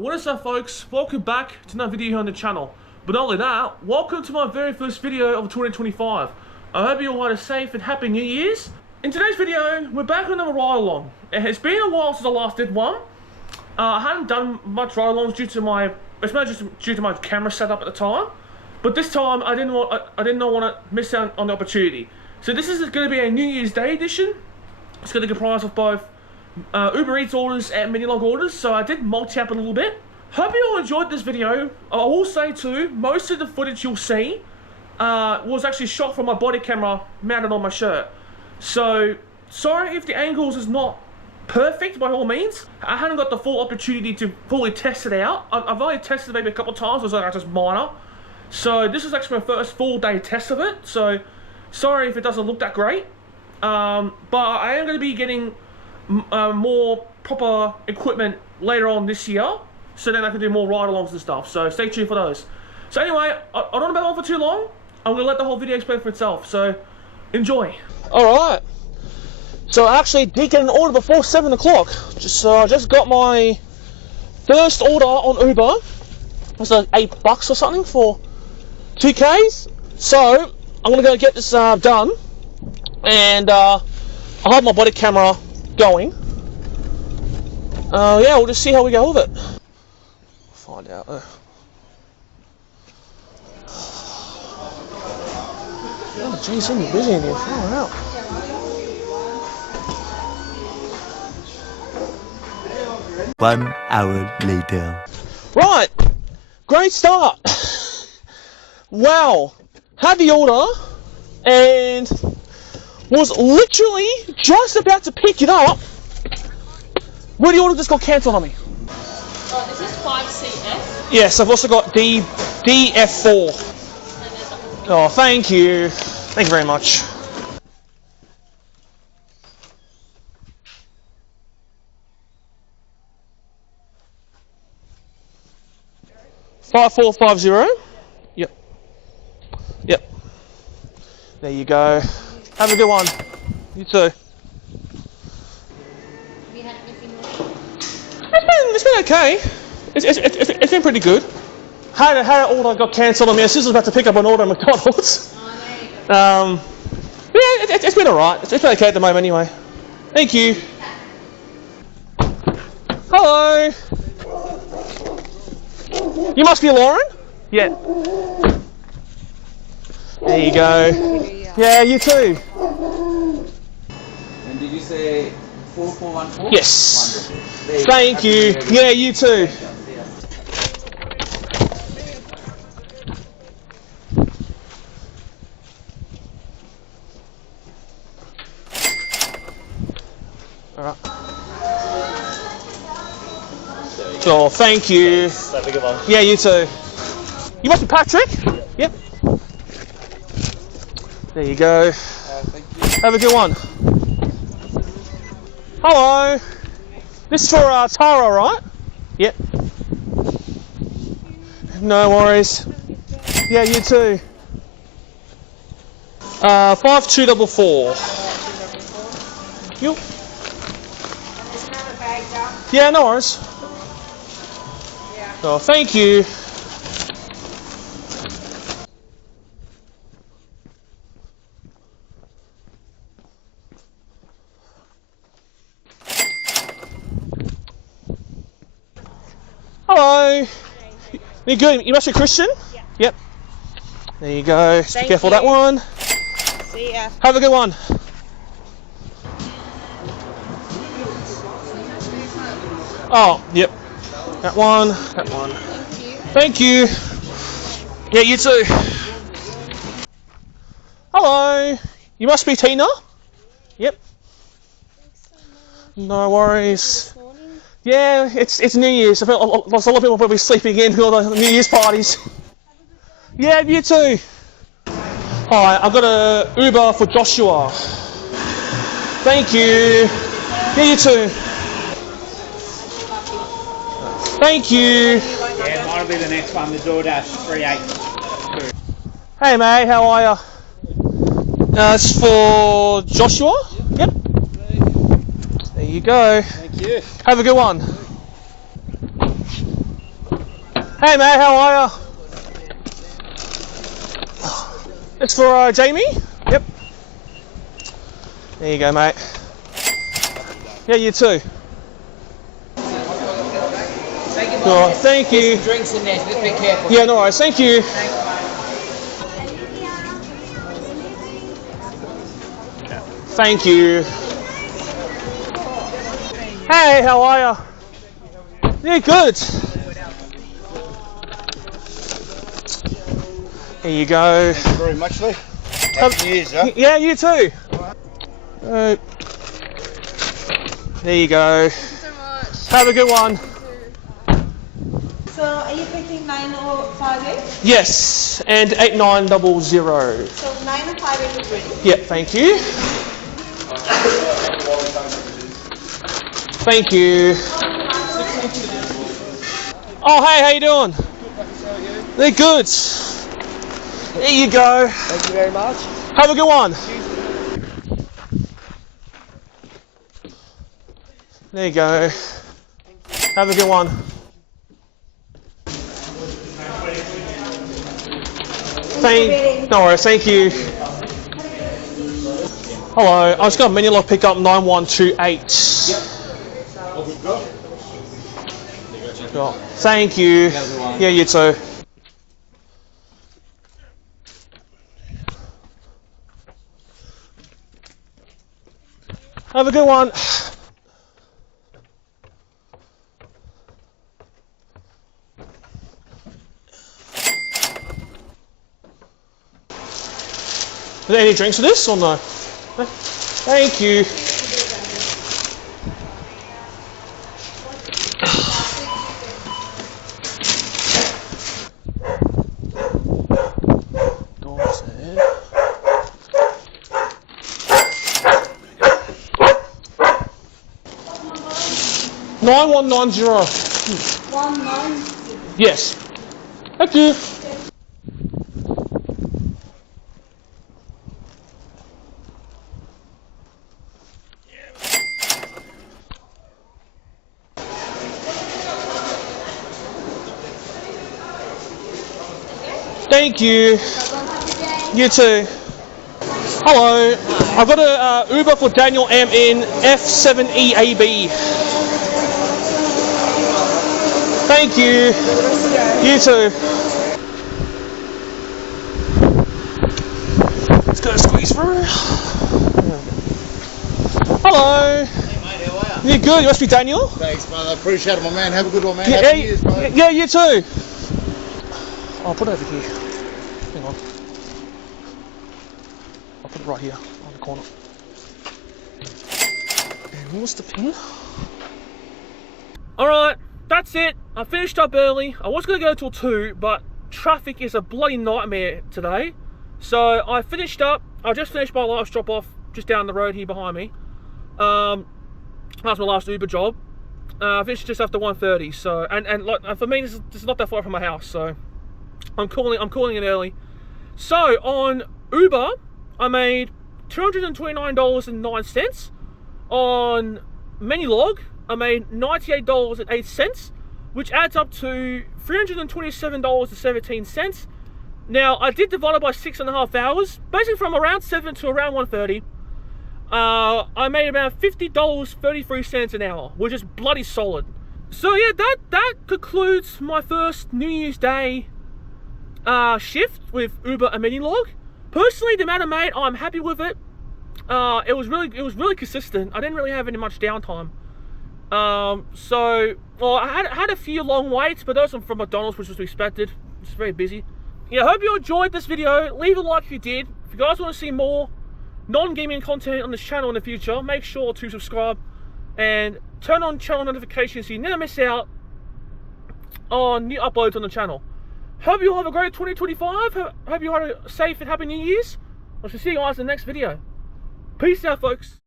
what is up folks? Welcome back to another video here on the channel. But not only that, welcome to my very first video of 2025. I hope you all had a safe and happy New Year's. In today's video, we're back on another ride along. It's been a while since I last did one. I hadn't done much ride alongs due to my camera setup at the time. But this time, I did not want to miss out on the opportunity. So this is going to be a New Year's Day edition. It's going to comprise of both Uber Eats orders and Menulog orders, so I did multi-app a little bit. Hope you all enjoyed this video. I will say too, most of the footage you'll see was actually shot from my body camera mounted on my shirt. So, sorry if the angles is not perfect by all means. I hadn't got the full opportunity to fully test it out. I've only tested it maybe a couple of times, so that's just minor. So this is actually my first full day test of it, so sorry if it doesn't look that great. But I am going to be getting more proper equipment later on this year, so then I can do more ride-alongs and stuff, so stay tuned for those. So anyway, I don't want to go on for too long. I'm going to let the whole video explain for itself, so enjoy. Alright, so I actually did get an order before 7 o'clock. I just got my first order on Uber. It was like $8 or something for 2Ks. So I'm going to go get this done, and I'll have my body camera going. Yeah, we'll just see how we go with it. We'll find out though. Oh jeez, it's gonna be busy in here. Far out. One hour later. Right, great start. Wow, had the order and was literally just about to pick it up when the order just got cancelled on me. Oh, this is 5CF? Yes, I've also got DF4. Oh, thank you. Thank you very much. $5450. Yep. Yep. There you go. Have a good one. You too. Have you had anything more? It's been okay. It's been pretty good. Had an order got cancelled on me. I was about to pick up an order at McDonald's. Oh, there you go. Yeah, it's been alright. It's been okay at the moment anyway. Thank you. Hello. You must be Lauren? Yeah. There you go. Yeah, you too. And did you say 4414? Yes. Wonderful. Thank you. Yeah, you too. Alright. Oh, thank you. Have a good one. Yeah, you too. You must be Patrick? Yep. There you go. Thank you. Have a good one. Hello. This is for Tara, right? Yep. No worries. Yeah, you too. 5244. You. Yeah, no worries. Oh, thank you. Hello. You good? You must be Christian? Yeah. Yep. There you go. Just be Thank careful you. of that one. See ya. Have a good one. Oh, yep. That one. That one. Thank you. Yeah, you too. Hello. You must be Tina? Yep. No worries. Yeah, it's New Year's. I feel a lot of people will probably sleeping in for all the New Year's parties. Yeah, you too. Alright, I've got a Uber for Joshua. Thank you. Yeah, you too. Thank you. Yeah, that'll be the next one, the DoorDash 382. Hey mate, how are ya? It's for Joshua? Yep. There you go. Thank you. Have a good one. Hey mate, how are ya? It's for Jamie? Yep. There you go, mate. Yeah, you too. Oh, thank you. There's some drinks in there, so just be careful. Yeah, no worries. Thank you. Thank you. Hey, how are ya? Yeah, good. Here you go. Thank you very much, Lee. Happy New Year's, huh? Yeah, you too. There you go. so much. Have a good one. So are you picking 9058? Yes, and 8900. So 9058 is ready. Yeah, thank you. Thank you. Oh, hey, how you doing? They're good. There you go. Thank you very much. Have a good one. There you go. Have a good one. No worries, thank you. Hello, I just got a Menulog pickup 9128. Cool. Thank you. Yeah, you too. Have a good one. Are there any drinks for this or no? Thank you. Dorset. 9190. 190. Yes. Thank you. Thank you. You too. Hello. I've got a Uber for Daniel M in F7EAB. Thank you. You too. Let's go squeeze through. Hello. Hey, mate, how are you? You good? You must be Daniel? Thanks, brother. Appreciate it, my man. Have a good one, man. Yeah, Happy New Year's, bro. yeah, you too. I'll put it over here. Hang on. I'll put it right here on the corner. And what's the pin? Alright, that's it. I finished up early. I was going to go till 2, but traffic is a bloody nightmare today. So I finished up. I just finished my last drop off just down the road here behind me. That's my last Uber job. I finished just after 1:30. So and for me this is not that far from my house. So I'm calling it early. So on Uber I made $229.09. On Menulog I made $98.08, which adds up to $327.17. Now I did divide it by 6.5 hours, basically from around 7 to around 1:30. I made about $50.33 an hour, which is bloody solid. So yeah, that concludes my first New Year's Day shift with Uber and Menulog. Personally, the amount I made, I'm happy with it. It was really consistent. I didn't really have any much downtime. So well, I had a few long waits, but those were from McDonald's, which was expected. It's very busy. Yeah, I hope you enjoyed this video. Leave a like if you did. If you guys want to see more non-gaming content on this channel in the future, make sure to subscribe and turn on channel notifications so you never miss out on new uploads on the channel. Hope you all have a great 2025. Hope you had a safe and happy New Year's. I shall see you guys in the next video. Peace out, folks.